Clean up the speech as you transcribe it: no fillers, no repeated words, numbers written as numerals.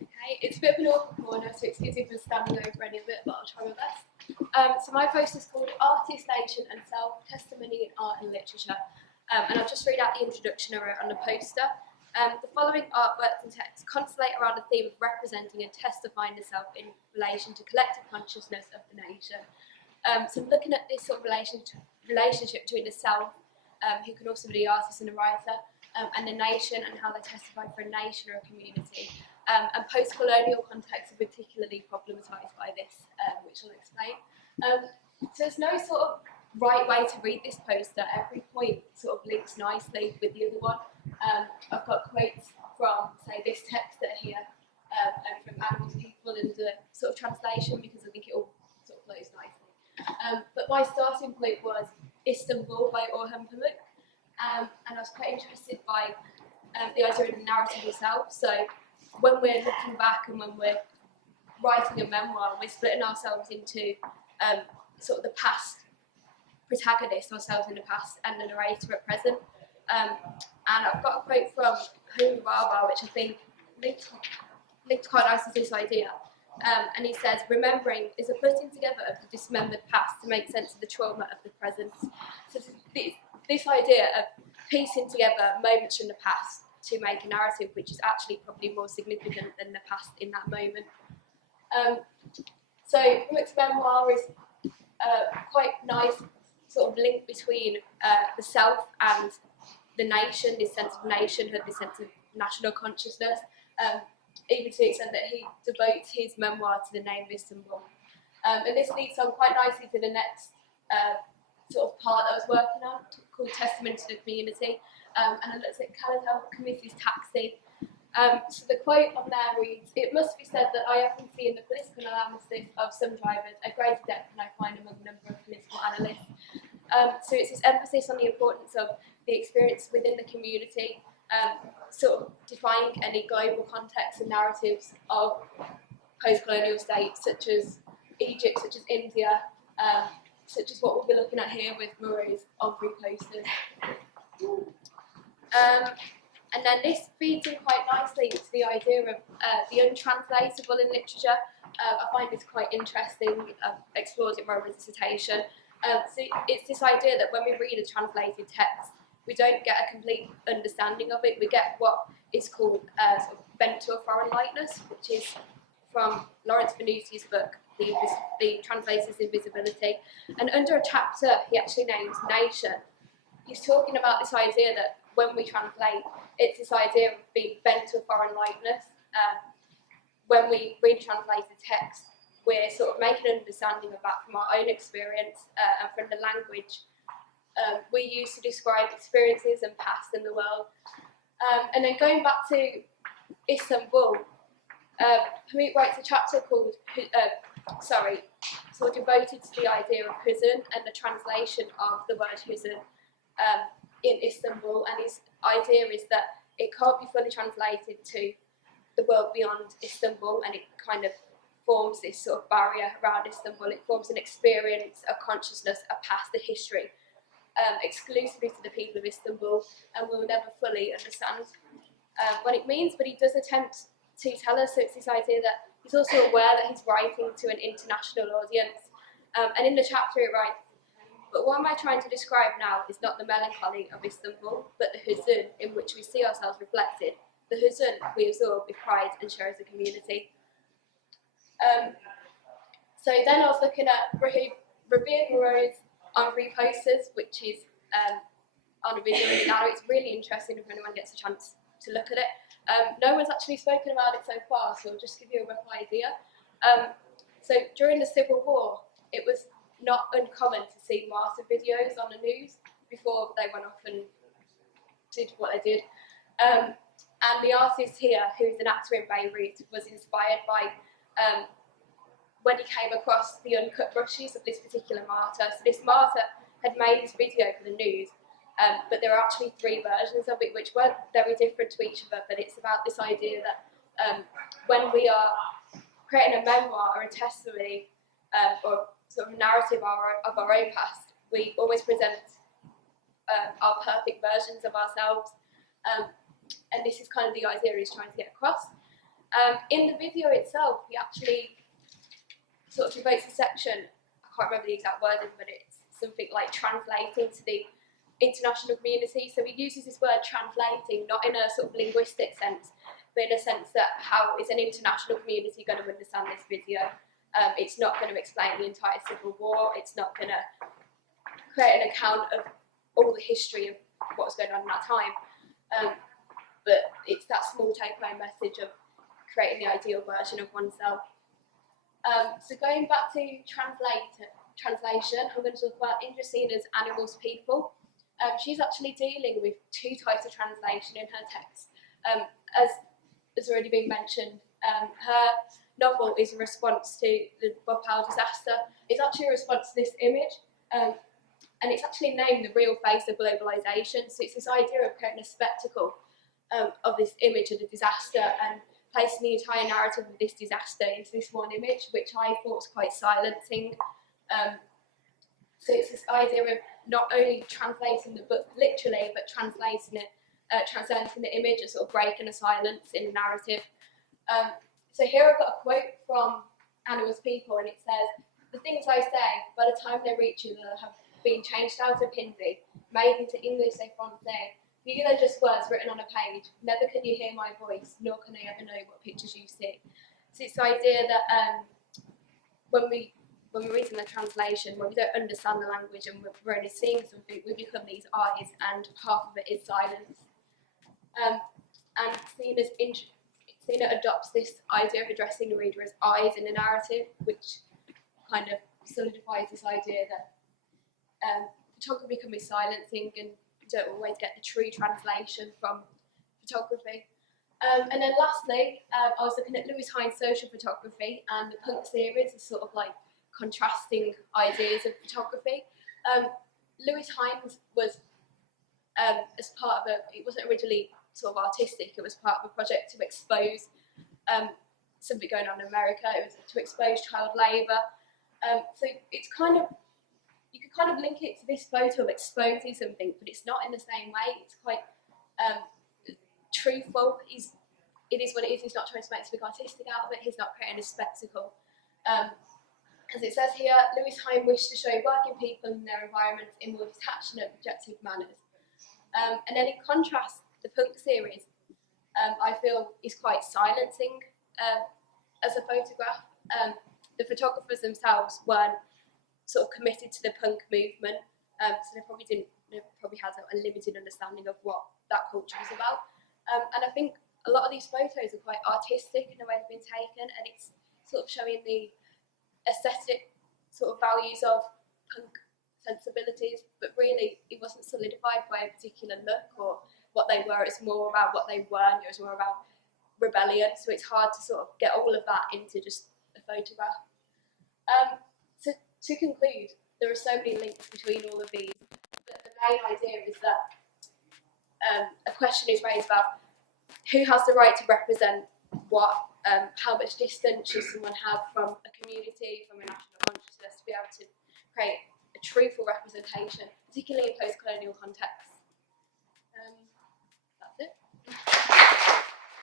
Okay, it's a bit of an awkward corner, so excuse me for standing over any of it, but I'll try my best. So my post is called Artist, Nation and Self, Testimony in Art and Literature. And I'll just read out the introduction I wrote on the poster. The following artworks and texts constellate around the theme of representing and testifying the self in relation to collective consciousness of the nation. So I'm looking at this sort of relationship between the self, who can also be the artist and the writer, and the nation and how they testify for a nation or a community. And post-colonial contexts are particularly problematised by this, which I'll explain. So there's no sort of right way to read this poster. Every point sort of links nicely with the other one. I've got quotes from, say, this text that are here, and from Animals, People in the sort of translation, because I think it all sort of flows nicely. But my starting point was Istanbul by Orhan Pamuk, and I was quite interested by the idea of the narrative itself. So when we're looking back and when we're writing a memoir, we're splitting ourselves into sort of the past protagonist, ourselves in the past, and the narrator at present. And I've got a quote from Homi Bhabha, which I think linked quite nicely to this idea. And he says, remembering is a putting together of the dismembered past to make sense of the trauma of the present. So this idea of piecing together moments from the past to make a narrative which is actually probably more significant than the past in that moment. So Pamuk's memoir is quite nice sort of link between the self and the nation, this sense of nationhood, this sense of national consciousness, even to the extent that he devotes his memoir to the name of Istanbul. And this leads on quite nicely to the next sort of part that I was working on, called Testament to the Community, and I looked at Khaled Committee's taxi. So the quote on there reads, "It must be said that I often see in the political analysis of some drivers a greater depth than I find among a number of political analysts." So it's this emphasis on the importance of the experience within the community, sort of defining any global contexts and narratives of post-colonial states such as Egypt, such as India, such as what we'll be looking at here with Maru's on-free posters. And then this feeds in quite nicely into the idea of the untranslatable in literature. I find this quite interesting. I've explored it in my dissertation. So it's this idea that when we read a translated text, we don't get a complete understanding of it. We get what is called sort of bent to a foreign likeness, which is from Lawrence Venuti's book, The Translator's Invisibility. And under a chapter he actually names nation. He's talking about this idea that when we translate, it's this idea of being bent to a foreign likeness. When we read translated text, we're sort of making an understanding of that from our own experience and from the language we use to describe experiences and past in the world. And then going back to Istanbul, Pamuk writes a chapter called, sort of devoted to the idea of huzn and the translation of the word huzn in Istanbul. And his idea is that it can't be fully translated to the world beyond Istanbul, and it kind of forms this sort of barrier around Istanbul. It forms an experience, a consciousness, a past, a history, exclusively to the people of Istanbul, and we'll never fully understand what it means, but he does attempt to tell us. So it's this idea that he's also aware that he's writing to an international audience, and in the chapter it writes, "But what am I trying to describe now is not the melancholy of Istanbul, but the huzn in which we see ourselves reflected, the huzn we absorb with pride and share as a community." So then I was looking at Rabia Maru's on-free posters, which is on a video in the gallery. It's really interesting if anyone gets a chance to look at it. No one's actually spoken about it so far, so I'll just give you a rough idea. So during the Civil War, it was not uncommon to see martyr videos on the news before they went off and did what they did. And the artist here, who's an actor in Beirut, was inspired by when he came across the uncut brushes of this particular martyr. So this martyr had made this video for the news, but there are actually 3 versions of it, which weren't very different to each other, but it's about this idea that when we are creating a memoir or a testimony or sort of narrative of our own past, we always present our perfect versions of ourselves, and this is kind of the idea he's trying to get across. In the video itself, he actually sort of devotes a section, I can't remember the exact wording, but it's something like translating to the international community. So he uses this word translating, not in a sort of linguistic sense, but in a sense that how is an international community going to understand this video? It's not going to explain the entire Civil War, it's not going to create an account of all the history of what was going on in that time. But it's that small take-home message of creating the ideal version of oneself. So going back to translation, I'm going to talk about Indrasena's Animals People. She's actually dealing with two types of translation in her text. As has already been mentioned, her novel is a response to the Bhopal disaster. It's actually a response to this image, and it's actually named The Real Face of Globalisation. So it's this idea of creating a spectacle of this image of the disaster and placing the entire narrative of this disaster into this one image, which I thought was quite silencing. So it's this idea of not only translating the book literally, but translating the image and sort of breaking a silence in the narrative. So here I've got a quote from Animals People, and it says, "The things I say, by the time they reach you, they'll have been changed out of Hindi, made into English et Francais. For you, they're just words written on a page. Never can you hear my voice, nor can I ever know what pictures you see." So it's the idea that when we're reading the translation, when we don't understand the language and we're only seeing something, we become these eyes, and half of it is silence. And Sina adopts this idea of addressing the reader as eyes in the narrative, which kind of solidifies this idea that photography can be silencing and you don't always get the true translation from photography. And then lastly, I was looking at Lewis Hines' social photography, and the Punk series is sort of like contrasting ideas of photography. Lewis Hines was, as part of it wasn't originally sort of artistic, it was part of a project to expose something going on in America. It was to expose child labour. So it's kind of, you could kind of link it to this photo of exposing something, but it's not in the same way. It's quite truthful. It is what it is. He's not trying to make something artistic out of it. He's not creating a spectacle. As it says here, Lewis Hines wished to show working people and their environments in more detached and objective manners. And then in contrast, the Punk series, I feel is quite silencing as a photograph. The photographers themselves weren't sort of committed to the punk movement, so they probably had a limited understanding of what that culture was about. And I think a lot of these photos are quite artistic in the way they've been taken, and it's sort of showing the aesthetic sort of values of punk sensibilities, but really it wasn't solidified by a particular look or what they were. It's more about what they weren't. It was more about rebellion, so it's hard to sort of get all of that into just a photograph. So to conclude, there are so many links between all of these, but the main idea is that a question is raised about who has the right to represent what, how much distance should someone have from a community, from a national consciousness, to be able to create a truthful representation, particularly in post-colonial contexts. That's it.